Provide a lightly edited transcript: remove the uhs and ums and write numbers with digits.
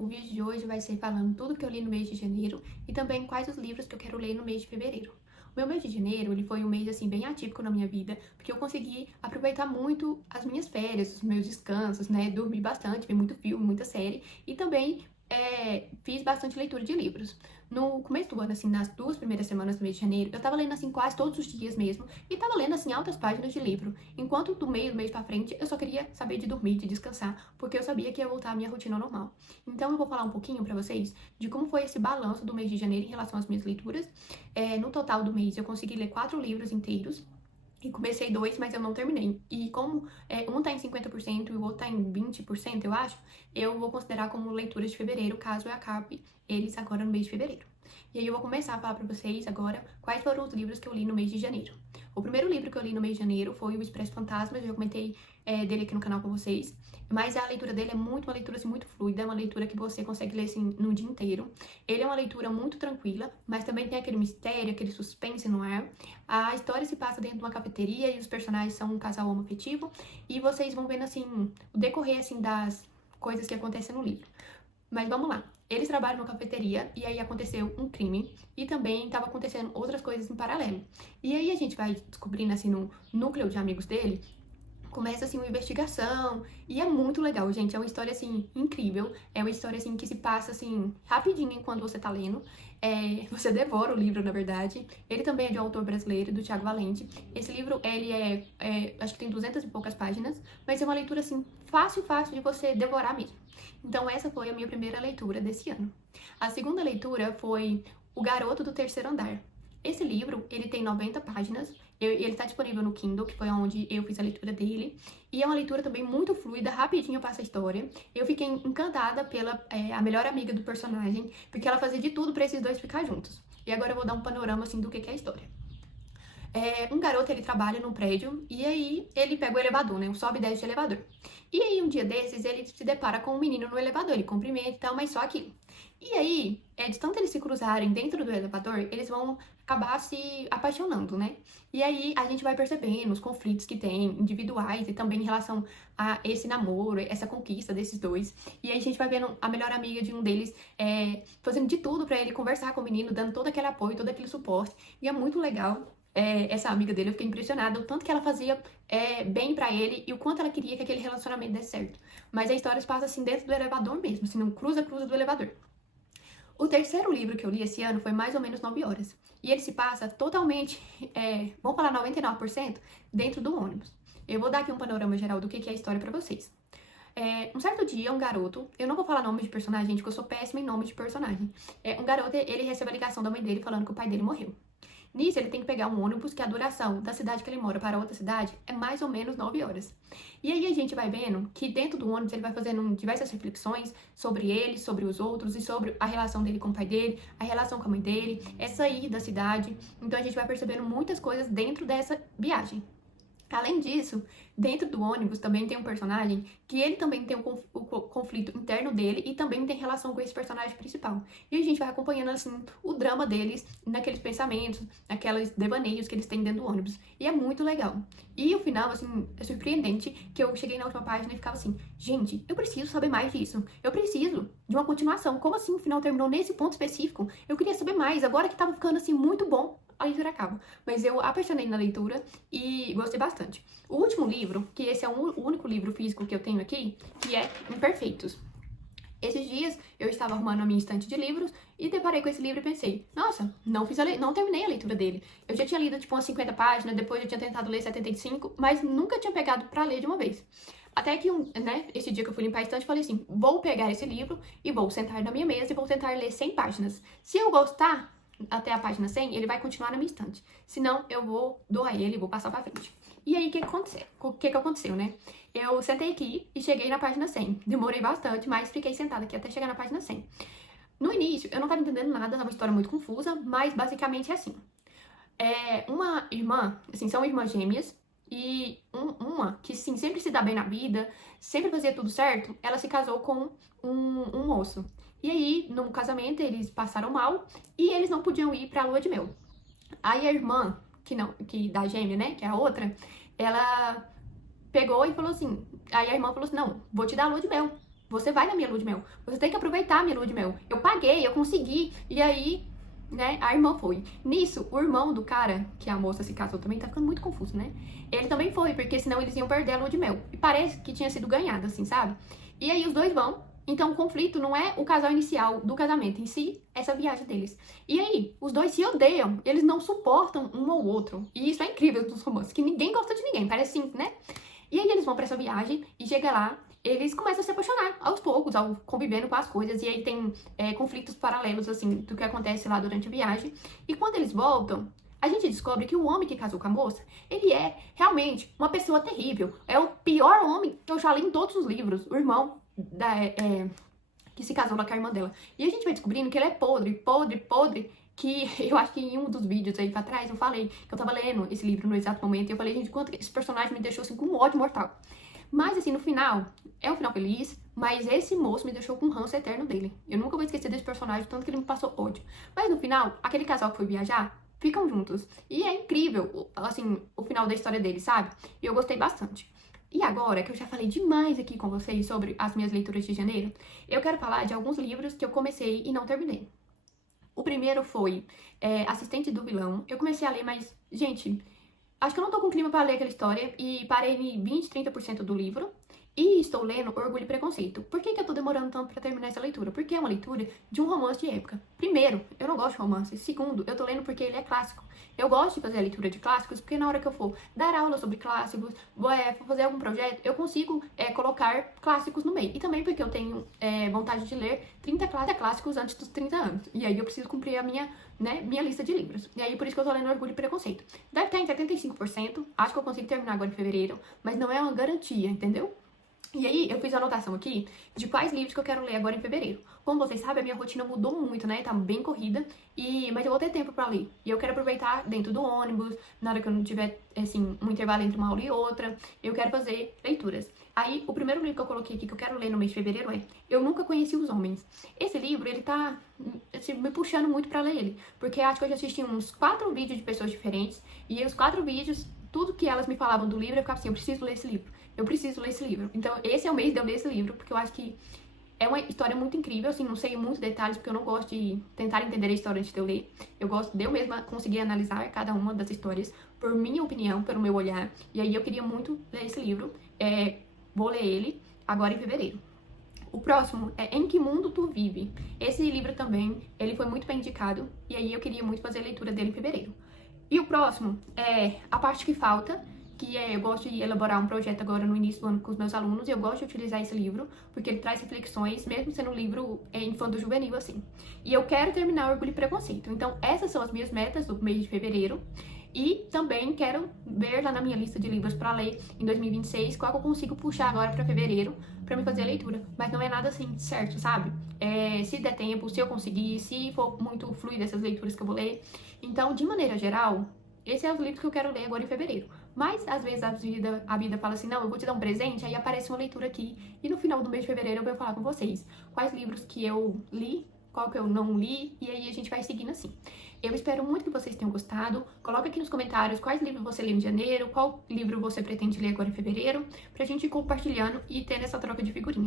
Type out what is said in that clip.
o vídeo de hoje vai ser falando tudo que eu li no mês de janeiro e também quais os livros que eu quero ler no mês de fevereiro. O meu mês de janeiro, ele foi um mês, assim, bem atípico na minha vida, porque eu consegui aproveitar muito as minhas férias, os meus descansos, né? Dormi bastante, vi muito filme, muita série e também fiz bastante leitura de livros. No começo do ano, assim, nas 2 primeiras semanas do mês de janeiro, eu tava lendo, assim, quase todos os dias mesmo, e tava lendo, assim, altas páginas de livro. Enquanto do mês pra frente, eu só queria saber de dormir, de descansar, porque eu sabia que ia voltar à minha rotina normal. Então eu vou falar um pouquinho pra vocês de como foi esse balanço do mês de janeiro em relação às minhas leituras. No total do mês, eu consegui ler 4 livros inteiros, e comecei 2, mas eu não terminei. E como um tá em 50% e o outro tá em 20%, eu acho, eu vou considerar como leituras de fevereiro, caso eu acabe eles agora no mês de fevereiro. E aí eu vou começar a falar pra vocês agora quais foram os livros que eu li no mês de janeiro. O primeiro livro que eu li no mês de janeiro foi O Expresso Fantasma, eu já comentei dele aqui no canal com vocês. Mas a leitura dele é uma leitura assim, muito fluida, é uma leitura que você consegue ler assim, no dia inteiro. Ele é uma leitura muito tranquila, mas também tem aquele mistério, aquele suspense no ar. A história se passa dentro de uma cafeteria e os personagens são um casal homoafetivo. E vocês vão vendo assim, o decorrer assim, das coisas que acontecem no livro. Mas vamos lá. Eles trabalham numa cafeteria e aí aconteceu um crime e também estava acontecendo outras coisas em paralelo. E aí a gente vai descobrindo assim no núcleo de amigos dele, começa assim uma investigação e é muito legal, gente. É uma história assim incrível. É uma história assim que se passa assim rapidinho enquanto você tá lendo. Você devora o livro, na verdade. Ele também é de um autor brasileiro, do Thiago Valente. Esse livro, ele acho que tem 200 e poucas páginas, mas é uma leitura assim fácil de você devorar mesmo. Então essa foi a minha primeira leitura desse ano. A segunda leitura foi O Garoto do Terceiro Andar. Esse livro, ele tem 90 páginas, ele está disponível no Kindle, que foi onde eu fiz a leitura dele, e é uma leitura também muito fluida, rapidinho passa a história. Eu fiquei encantada pela a melhor amiga do personagem, porque ela fazia de tudo para esses dois ficar juntos. E agora eu vou dar um panorama, assim, do que é a história. Um garoto, ele trabalha num prédio, e aí ele pega o elevador, né, um sobe e desce de elevador. E aí, um dia desses, ele se depara com um menino no elevador, ele cumprimenta e tal, mas só aquilo. E aí, de tanto eles se cruzarem dentro do elevador, eles vão acabar se apaixonando, né? E aí, a gente vai percebendo os conflitos que tem, individuais, e também em relação a esse namoro, essa conquista desses dois. E aí, a gente vai vendo a melhor amiga de um deles fazendo de tudo pra ele conversar com o menino, dando todo aquele apoio, todo aquele suporte. E é muito legal. Essa amiga dele, eu fiquei impressionada o tanto que ela fazia bem pra ele e o quanto ela queria que aquele relacionamento desse certo. Mas a história se passa assim dentro do elevador mesmo, assim, não cruza do elevador. O terceiro livro que eu li esse ano foi mais ou menos 9 horas. E ele se passa totalmente, vamos falar 99%, dentro do ônibus. Eu vou dar aqui um panorama geral do que é a história pra vocês. Um certo dia, um garoto, eu não vou falar nome de personagem, gente, porque eu sou péssima em nome de personagem. Um garoto, ele recebe a ligação da mãe dele falando que o pai dele morreu. Nisso, ele tem que pegar um ônibus, que a duração da cidade que ele mora para outra cidade é mais ou menos 9 horas. E aí a gente vai vendo que dentro do ônibus ele vai fazendo diversas reflexões sobre ele, sobre os outros e sobre a relação dele com o pai dele, a relação com a mãe dele, sair da cidade. Então a gente vai percebendo muitas coisas dentro dessa viagem. Além disso, dentro do ônibus também tem um personagem que ele também tem o conflito interno dele e também tem relação com esse personagem principal. E a gente vai acompanhando, assim, o drama deles naqueles pensamentos, naqueles devaneios que eles têm dentro do ônibus. E é muito legal. E o final, assim, é surpreendente, que eu cheguei na última página e ficava assim, gente, eu preciso saber mais disso. Eu preciso de uma continuação. Como assim o final terminou nesse ponto específico? Eu queria saber mais, agora que tava ficando, assim, muito bom. A leitura acaba. Mas eu apaixonei na leitura e gostei bastante. O último livro, que esse é o único livro físico que eu tenho aqui, que é Imperfeitos. Esses dias eu estava arrumando a minha estante de livros e deparei com esse livro e pensei, nossa, não terminei a leitura dele. Eu já tinha lido tipo umas 50 páginas, depois eu tinha tentado ler 75, mas nunca tinha pegado pra ler de uma vez. Até que esse dia que eu fui limpar a estante, falei assim, vou pegar esse livro e vou sentar na minha mesa e vou tentar ler 100 páginas. Se eu gostar, até a página 100, ele vai continuar na minha estante. Senão, eu vou doar ele e vou passar pra frente. E aí, o que aconteceu? Né? Eu sentei aqui e cheguei na página 100. Demorei bastante, mas fiquei sentada aqui até chegar na página 100. No início, eu não tava entendendo nada, é uma história muito confusa, mas basicamente é assim. Uma irmã, assim, são irmãs gêmeas, e uma que, sim, sempre se dá bem na vida, sempre fazia tudo certo, ela se casou com um moço. E aí, no casamento, eles passaram mal e eles não podiam ir pra lua de mel. Aí a irmã, que da gêmea, né, que é a outra, ela pegou e falou assim, aí a irmã falou assim, não, vou te dar a lua de mel. Você vai na minha lua de mel. Você tem que aproveitar a minha lua de mel. Eu paguei, eu consegui. E aí, né, a irmã foi. Nisso, o irmão do cara, que a moça se casou também, tá ficando muito confuso, né? Ele também foi, porque senão eles iam perder a lua de mel. E parece que tinha sido ganhada, assim, sabe? E aí os dois vão. Então o conflito não é o casal inicial do casamento, em si, essa viagem deles. E aí, os dois se odeiam, eles não suportam um ao outro. E isso é incrível dos romances, que ninguém gosta de ninguém, parece simples, né? E aí eles vão pra essa viagem e chega lá, eles começam a se apaixonar aos poucos, ao convivendo com as coisas. E aí tem conflitos paralelos, assim, do que acontece lá durante a viagem. E quando eles voltam, a gente descobre que o homem que casou com a moça, ele é realmente uma pessoa terrível. É o pior homem que eu já li em todos os livros. O irmão que se casou lá com a irmã dela. E a gente vai descobrindo que ele é podre, podre, podre. Que eu acho que em um dos vídeos aí pra trás eu falei que eu tava lendo esse livro no exato momento. E eu falei, gente, quanto esse personagem me deixou assim com um ódio mortal. Mas assim, no final, é um final feliz, mas esse moço me deixou com um ranço eterno dele. Eu nunca vou esquecer desse personagem, tanto que ele me passou ódio. Mas no final, aquele casal que foi viajar, ficam juntos. E é incrível, assim, o final da história deles, sabe? E eu gostei bastante. E agora que eu já falei demais aqui com vocês sobre as minhas leituras de janeiro, eu quero falar de alguns livros que eu comecei e não terminei. O primeiro foi Assistente do Vilão. Eu comecei a ler, mas, gente, acho que eu não tô com clima pra ler aquela história e parei em 20, 30% do livro. E estou lendo Orgulho e Preconceito. Por que eu tô demorando tanto pra terminar essa leitura? Porque é uma leitura de um romance de época. Primeiro, eu não gosto de romance. Segundo, eu tô lendo porque ele é clássico. Eu gosto de fazer a leitura de clássicos porque na hora que eu for dar aula sobre clássicos, for fazer algum projeto, eu consigo colocar clássicos no meio. E também porque eu tenho vontade de ler 30 clássicos antes dos 30 anos. E aí eu preciso cumprir a minha lista de livros. E aí por isso que eu tô lendo Orgulho e Preconceito. Deve estar em 75%. Acho que eu consigo terminar agora em fevereiro. Mas não é uma garantia, entendeu? E aí, eu fiz a anotação aqui de quais livros que eu quero ler agora em fevereiro. Como vocês sabem, a minha rotina mudou muito, né? Tá bem corrida, mas eu vou ter tempo pra ler. E eu quero aproveitar dentro do ônibus, na hora que eu não tiver, assim, um intervalo entre uma aula e outra. Eu quero fazer leituras. Aí, o primeiro livro que eu coloquei aqui que eu quero ler no mês de fevereiro é Eu Nunca Conheci os Homens. Esse livro, ele tá assim, me puxando muito pra ler ele. Porque acho que eu já assisti uns 4 vídeos de pessoas diferentes. E os 4 vídeos, tudo que elas me falavam do livro, eu ficava assim, eu preciso ler esse livro. Eu preciso ler esse livro. Então, esse é o mês de eu ler esse livro, porque eu acho que é uma história muito incrível, assim, não sei muitos detalhes, porque eu não gosto de tentar entender a história antes de eu ler. Eu gosto de eu mesma conseguir analisar cada uma das histórias por minha opinião, pelo meu olhar. E aí eu queria muito ler esse livro. Vou ler ele agora em fevereiro. O próximo é Em Que Mundo Tu Vive? Esse livro também, ele foi muito bem indicado, e aí eu queria muito fazer a leitura dele em fevereiro. E o próximo é A Parte Que Falta, que eu gosto de elaborar um projeto agora no início do ano com os meus alunos, e eu gosto de utilizar esse livro, porque ele traz reflexões, mesmo sendo um livro infanto-juvenil, assim. E eu quero terminar Orgulho e Preconceito. Então, essas são as minhas metas do mês de fevereiro. E também quero ver lá na minha lista de livros para ler em 2026 qual que eu consigo puxar agora para fevereiro para me fazer a leitura. Mas não é nada assim certo, sabe? Se der tempo, se eu conseguir, se for muito fluido essas leituras que eu vou ler. Então, de maneira geral, esses são os livros que eu quero ler agora em fevereiro. Mas, às vezes, a vida fala assim, não, eu vou te dar um presente, aí aparece uma leitura aqui. E no final do mês de fevereiro eu vou falar com vocês quais livros que eu li, qual que eu não li, e aí a gente vai seguindo assim. Eu espero muito que vocês tenham gostado. Coloca aqui nos comentários quais livros você leu em janeiro, qual livro você pretende ler agora em fevereiro, pra gente ir compartilhando e tendo essa troca de figurinhas.